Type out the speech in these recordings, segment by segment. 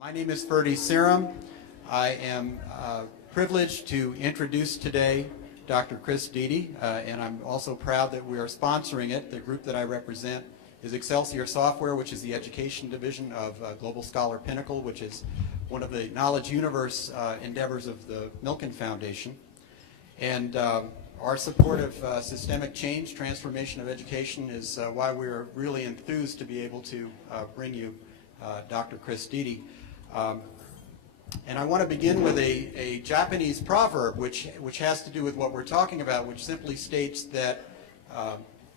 My name is Ferdy Serum. I am privileged to introduce today Dr. Chris Dede, and I'm also proud that we are sponsoring it. The group that I represent is Excelsior Software, which is the education division of Global Scholar Pinnacle, which is one of the knowledge universe endeavors of the Milken Foundation. And our support of systemic change, transformation of education, is why we're really enthused to be able to bring you Dr. Chris Dede. And I want to begin with a Japanese proverb which has to do with what we're talking about, which simply states that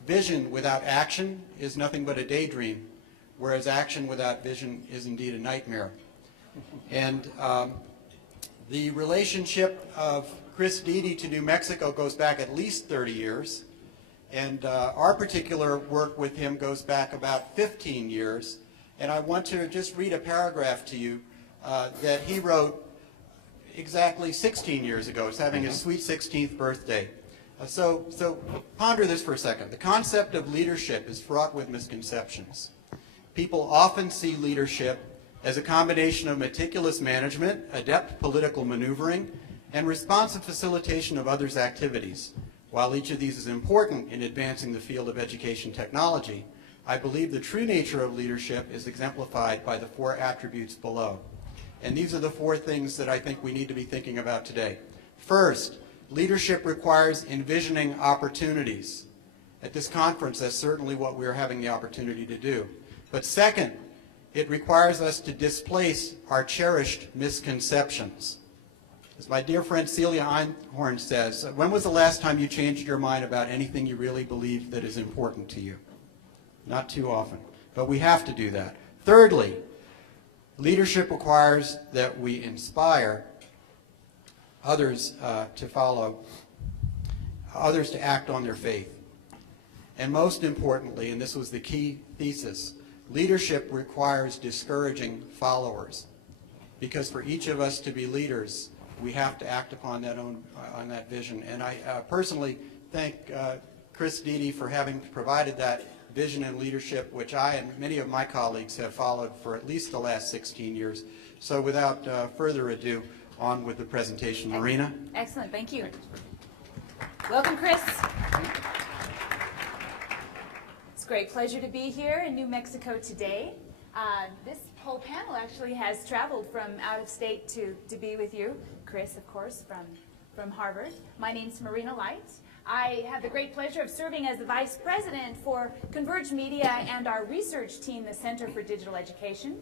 vision without action is nothing but a daydream, whereas action without vision is indeed a nightmare. And the relationship of Chris Dede to New Mexico goes back at least 30 years, and our particular work with him goes back about 15 years. And I want to just read a paragraph to you that he wrote exactly 16 years ago. He's having his sweet 16th birthday. So ponder this for a second. The concept of leadership is fraught with misconceptions. People often see leadership as a combination of meticulous management, adept political maneuvering, and responsive facilitation of others' activities. While each of these is important in advancing the field of education technology, I believe the true nature of leadership is exemplified by the 4 attributes below. And these are the 4 things that I think we need to be thinking about today. First, leadership requires envisioning opportunities. At this conference, that's certainly what we're having the opportunity to do. But second, it requires us to displace our cherished misconceptions. As my dear friend Celia Einhorn says, when was the last time you changed your mind about anything you really believe that is important to you? Not too often, but we have to do that. Thirdly, leadership requires that we inspire others to follow, others to act on their faith. And most importantly, and this was the key thesis, leadership requires discouraging followers. Because for each of us to be leaders, we have to act upon that on that vision. And I personally thank Chris Dede for having provided that vision and leadership, which I and many of my colleagues have followed for at least the last 16 years. So without further ado, on with the presentation. Marina? Excellent, thank you. Welcome, Chris. It's a great pleasure to be here in New Mexico today. This whole panel actually has traveled from out of state to be with you. Chris, of course, from Harvard. My name's Marina Leight. I have the great pleasure of serving as the Vice President for Converge Media and our research team, the Center for Digital Education.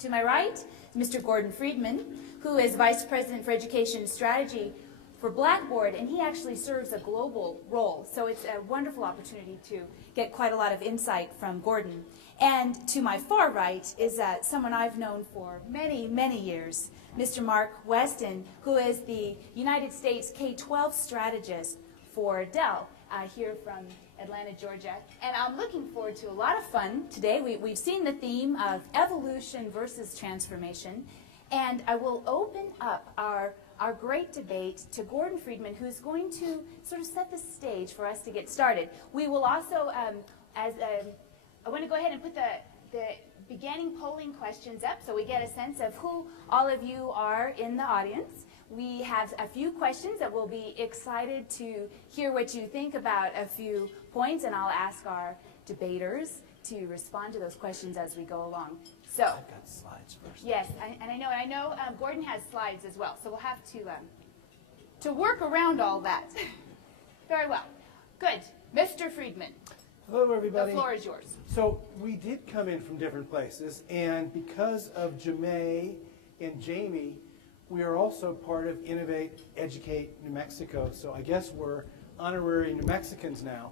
To my right is Mr. Gordon Freedman, who is Vice President for Education Strategy for Blackboard, and he actually serves a global role. So it's a wonderful opportunity to get quite a lot of insight from Gordon. And to my far right is someone I've known for many, many years, Mr. Mark Weston, who is the United States K-12 strategist for Dell here from Atlanta, Georgia. And I'm looking forward to a lot of fun today. We've seen the theme of evolution versus transformation. And I will open up our great debate to Gordon Freedman, who's going to sort of set the stage for us to get started. We will also, I want to go ahead and put the beginning polling questions up so we get a sense of who all of you are in the audience. We have a few questions that we'll be excited to hear what you think about a few points, and I'll ask our debaters to respond to those questions as we go along. So, I've got slides first. Yes, and I know Gordon has slides as well, so we'll have to work around all that. Very well. Good. Mr. Freedman. Hello, everybody. The floor is yours. So we did come in from different places, and because of Jamay and Jamie, we are also part of Innovate, Educate New Mexico. So I guess we're honorary New Mexicans now.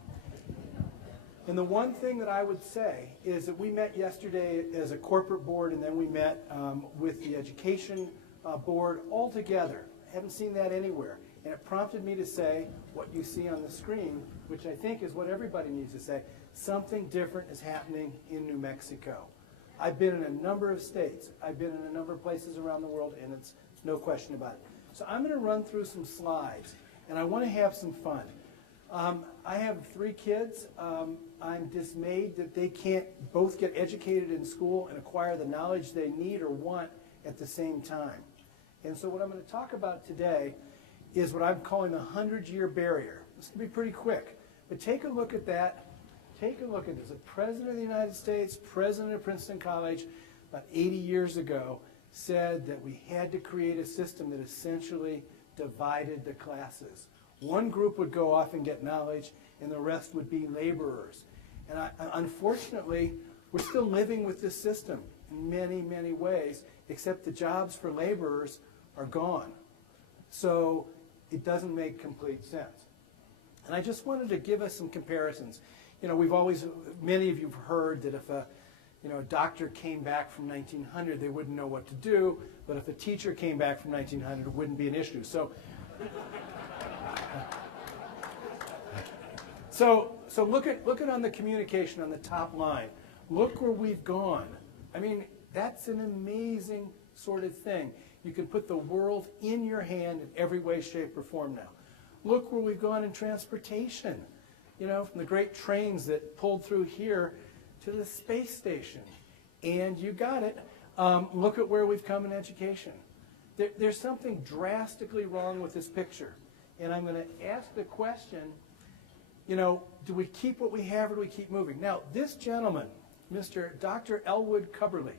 And the one thing that I would say is that we met yesterday as a corporate board, and then we met with the education board all together. I haven't seen that anywhere. And it prompted me to say what you see on the screen, which I think is what everybody needs to say. Something different is happening in New Mexico. I've been in a number of states. I've been in a number of places around the world, and it's no question about it. So I'm going to run through some slides, and I want to have some fun. I have 3 kids. I'm dismayed that they can't both get educated in school and acquire the knowledge they need or want at the same time. And so what I'm going to talk about today is what I'm calling the 100-year barrier. This will be pretty quick, but take a look at that. Take a look at this. The President of the United States, President of Princeton College, about 80 years ago, said that we had to create a system that essentially divided the classes. One group would go off and get knowledge, and the rest would be laborers. And unfortunately, we're still living with this system in many, many ways, except the jobs for laborers are gone. So it doesn't make complete sense. And I just wanted to give us some comparisons. You know, many of you have heard that if a doctor came back from 1900, they wouldn't know what to do, but if a teacher came back from 1900, it wouldn't be an issue. So look at on the communication on the top line. Look where we've gone. I mean, that's an amazing sort of thing. You can put the world in your hand in every way, shape, or form now. Look where we've gone in transportation. You know, from the great trains that pulled through here to the space station. And you got it. Look at where we've come in education. There's something drastically wrong with this picture. And I'm going to ask the question, you know, do we keep what we have or do we keep moving? Now, this gentleman, Mr. Dr. Elwood Cubberley,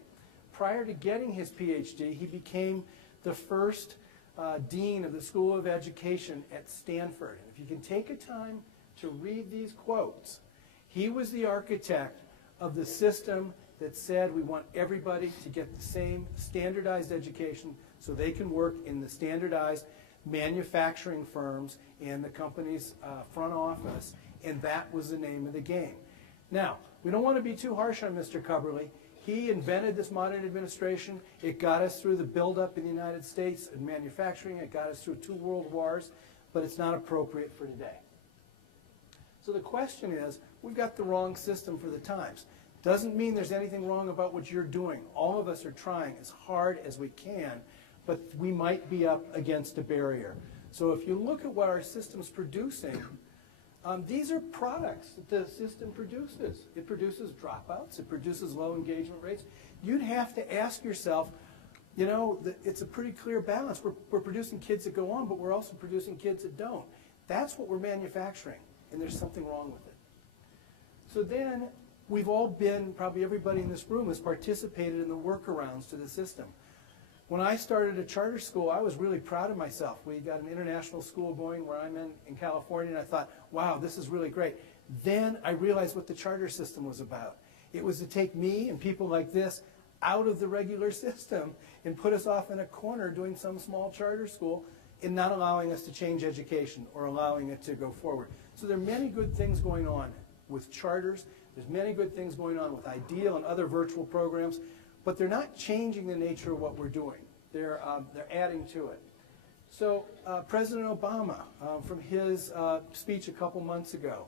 prior to getting his PhD, he became the first dean of the School of Education at Stanford. And if you can take a time to read these quotes, he was the architect of the system that said we want everybody to get the same standardized education so they can work in the standardized manufacturing firms and the company's front office, and that was the name of the game. Now, we don't want to be too harsh on Mr. Cubberley. He invented this modern administration. It got us through the buildup in the United States in manufacturing. It got us through 2 world wars, but it's not appropriate for today. So the question is, we've got the wrong system for the times. Doesn't mean there's anything wrong about what you're doing. All of us are trying as hard as we can, but we might be up against a barrier. So if you look at what our system's producing, these are products that the system produces. It produces dropouts. It produces low engagement rates. You'd have to ask yourself, you know, it's a pretty clear balance. We're producing kids that go on, but we're also producing kids that don't. That's what we're manufacturing, and there's something wrong with it. So then we've all been, probably everybody in this room has participated in the workarounds to the system. When I started a charter school, I was really proud of myself. We got an international school going where I'm in California, and I thought, wow, this is really great. Then I realized what the charter system was about. It was to take me and people like this out of the regular system and put us off in a corner doing some small charter school and not allowing us to change education or allowing it to go forward. So there are many good things going on with charters. There's many good things going on with IDEAL and other virtual programs, but they're not changing the nature of what we're doing. They're adding to it. So President Obama, from his speech a couple months ago,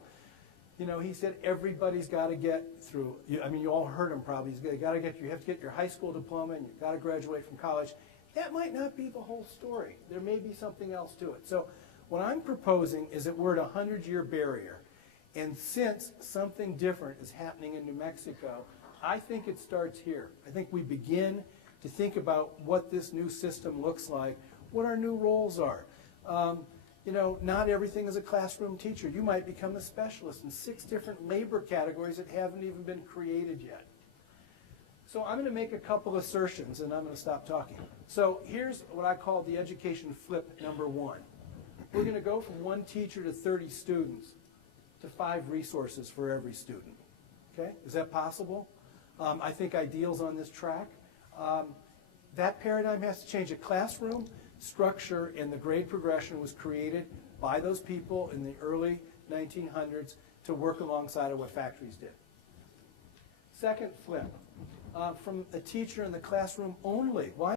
you know, he said everybody's got to get through. I mean, you all heard him probably. You have to get your high school diploma and you've got to graduate from college. That might not be the whole story. There may be something else to it. So what I'm proposing is that we're at a 100-year barrier. And since something different is happening in New Mexico, I think it starts here. I think we begin to think about what this new system looks like, what our new roles are. You know, not everything is a classroom teacher. You might become a specialist in 6 different labor categories that haven't even been created yet. So I'm going to make a couple assertions, and I'm going to stop talking. So here's what I call the education flip number 1. We're going to go from 1 teacher to 30 students to 5 resources for every student. Okay? Is that possible? I think IDEAL's on this track. That paradigm has to change. A classroom structure and the grade progression was created by those people in the early 1900s to work alongside of what factories did. Second flip, from a teacher in the classroom only. Why